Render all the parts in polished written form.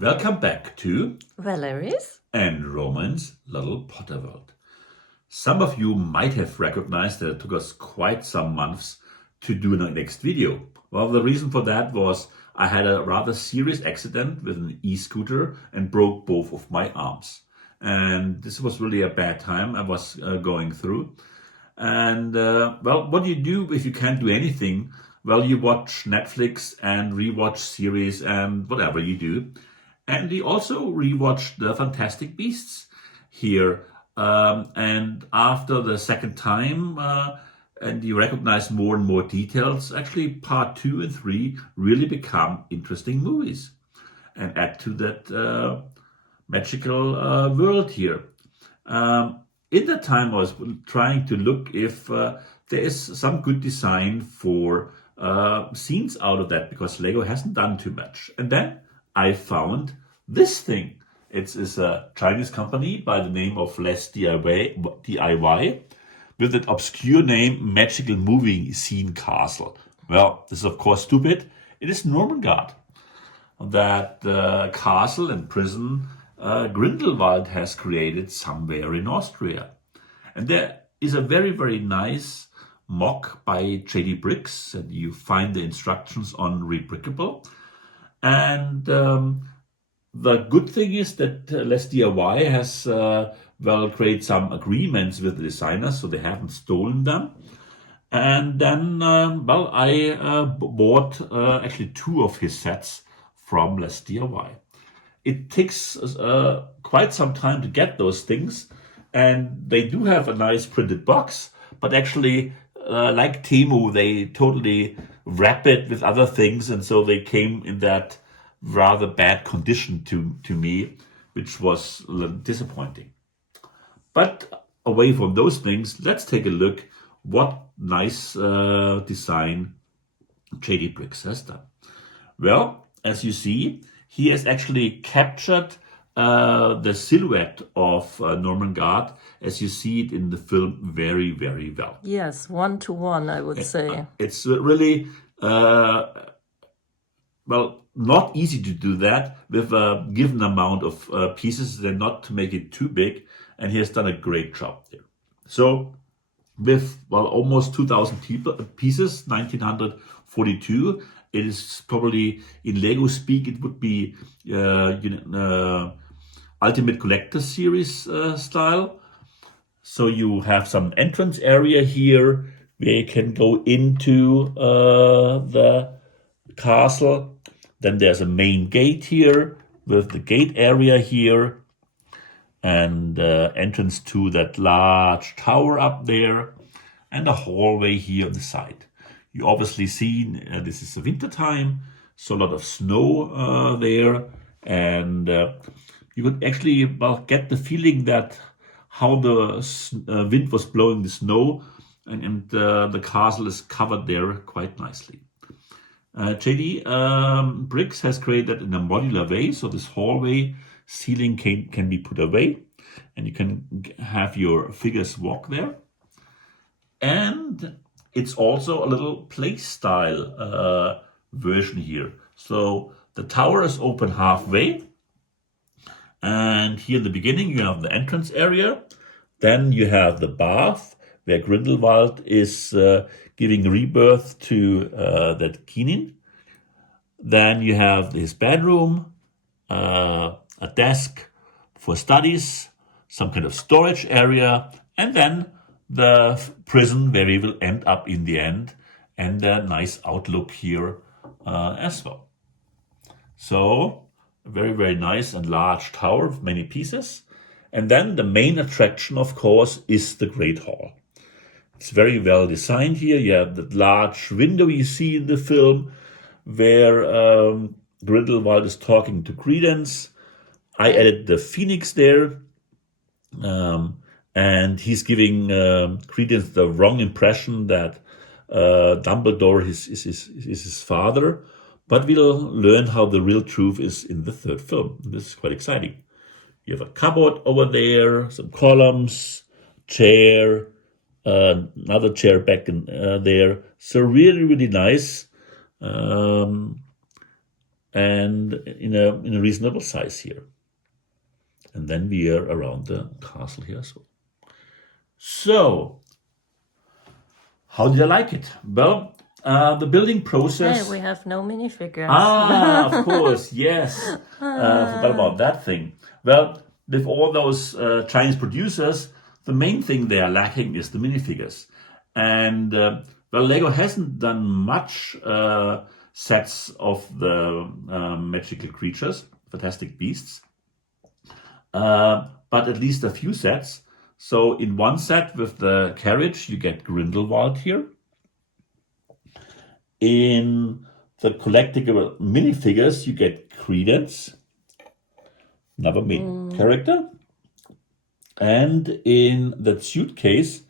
Welcome back to Valerie's and Roman's Little Potter World. Some of you might have recognized that it took us quite some months to do the next video. Well, the reason for that was I had a rather serious accident with an e-scooter and broke both of my arms. And this was really a bad time I was going through. And well, what do you do if you can't do anything? Well, you watch Netflix and rewatch series and whatever you do. And we also rewatched The Fantastic Beasts here. And after the second time, and you recognize more and more details, actually part 2 and 3 really become interesting movies and add to that magical world here. In that time, I was trying to look if there is some good design for scenes out of that, because Lego hasn't done too much. And then I found this thing. It's a Chinese company by the name of Less DIY with that obscure name, Magical Movie Scene Castle. Well, this is of course stupid. It is Nurmengard. That castle and prison Grindelwald has created somewhere in Austria. And there is a very, very nice MOC by JLbricks, and you find the instructions on Rebrickable. And the good thing is that Less DIY has created some agreements with the designers, so they haven't stolen them. And then, I bought actually 2 of his sets from Less DIY. It takes quite some time to get those things, and they do have a nice printed box, but actually, like Temu, they totally wrap it with other things, and so they came in that rather bad condition to me, which was a little disappointing. But away from those things, let's take a look what nice design JLbricks has done. Well, as you see, he has actually captured the silhouette of Nurmengard as you see it in the film very, very well. Yes, 1-to-1, I would say. It's really, not easy to do that with a given amount of pieces and not to make it too big. And he has done a great job there. So with, almost 2,000 pieces, 1942, it is probably, in Lego speak, it would be Ultimate Collector Series style. So you have some entrance area here where you can go into the castle. Then there's a main gate here with the gate area here and entrance to that large tower up there and a hallway here on the side. You obviously see this is the winter time, so a lot of snow there, and you could actually get the feeling that how the wind was blowing the snow, and the castle is covered there quite nicely. JLbricks has created in a modular way, so this hallway ceiling can be put away, and you can have your figures walk there. And it's also a little play style version here. So the tower is open halfway. And here in the beginning, you have the entrance area. Then you have the bath, where Grindelwald is giving rebirth to that Keenan. Then you have his bedroom, a desk for studies, some kind of storage area, and then the prison where he will end up in the end, and a nice outlook here as well. So a very, very nice and large tower with many pieces. And then the main attraction, of course, is the Great Hall. It's very well designed here. You have that large window you see in the film where Grindelwald is talking to Credence. I added the Phoenix there. And he's giving Credence the wrong impression that Dumbledore is his father. But we'll learn how the real truth is in the third film. This is quite exciting. You have a cupboard over there, some columns, chair, another chair back in there. So really, really nice. and in a reasonable size here. And then we are around the castle here. So how did I like it? Well, the building process. Hey, we have no minifigures. Of course, yes. Forgot about that thing. Well, with all those Chinese producers, the main thing they are lacking is the minifigures. And well, Lego hasn't done much sets of the magical creatures, fantastic beasts, but at least a few sets. So in one set with the carriage, you get Grindelwald here. In the collectible minifigures, you get Credence, another main character. And in the suitcase,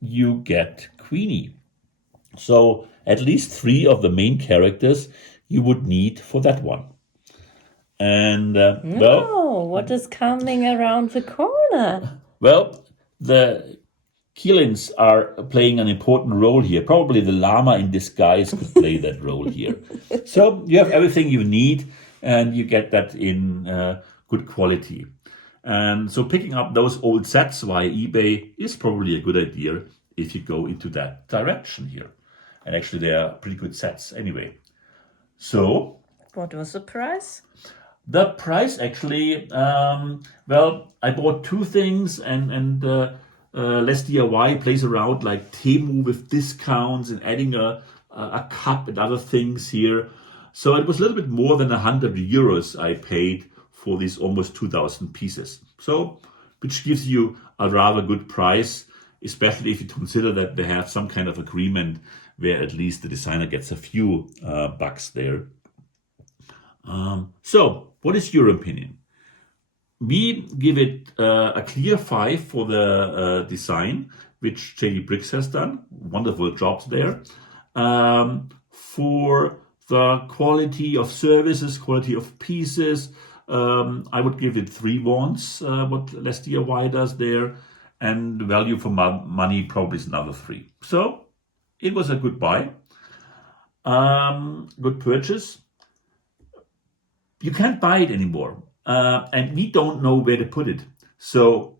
you get Queenie. So at least 3 of the main characters you would need for that one. And well, what is coming around the corner? Well, the Keelings are playing an important role here. Probably the llama in disguise could play that role here. So you have everything you need, and you get that in good quality. And so picking up those old sets via eBay is probably a good idea if you go into that direction here. And actually, they are pretty good sets anyway. So what was the price? The price actually, well, I bought 2 things, and Less DIY plays around like Temu with discounts and adding a cup and other things here. So it was a little bit more than 100 euros I paid for these almost 2,000 pieces. So, which gives you a rather good price, especially if you consider that they have some kind of agreement where at least the designer gets a few bucks there. So, what is your opinion? We give it a clear 5 for the design, which JLbricks has done. Wonderful jobs there. For the quality of services, quality of pieces, I would give it 3 wands, what Less DIY does there. And value for money probably is another 3. So, it was a good buy. Good purchase. You can't buy it anymore. And we don't know where to put it. So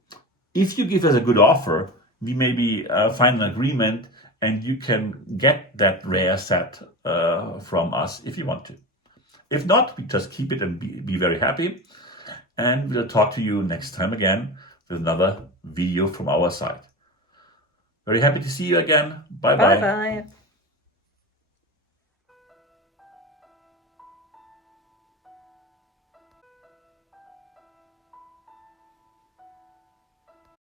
if you give us a good offer, we maybe find an agreement and you can get that rare set from us if you want to. If not, we just keep it and be very happy. And we'll talk to you next time again with another video from our side. Very happy to see you again. Bye-bye. Bye-bye.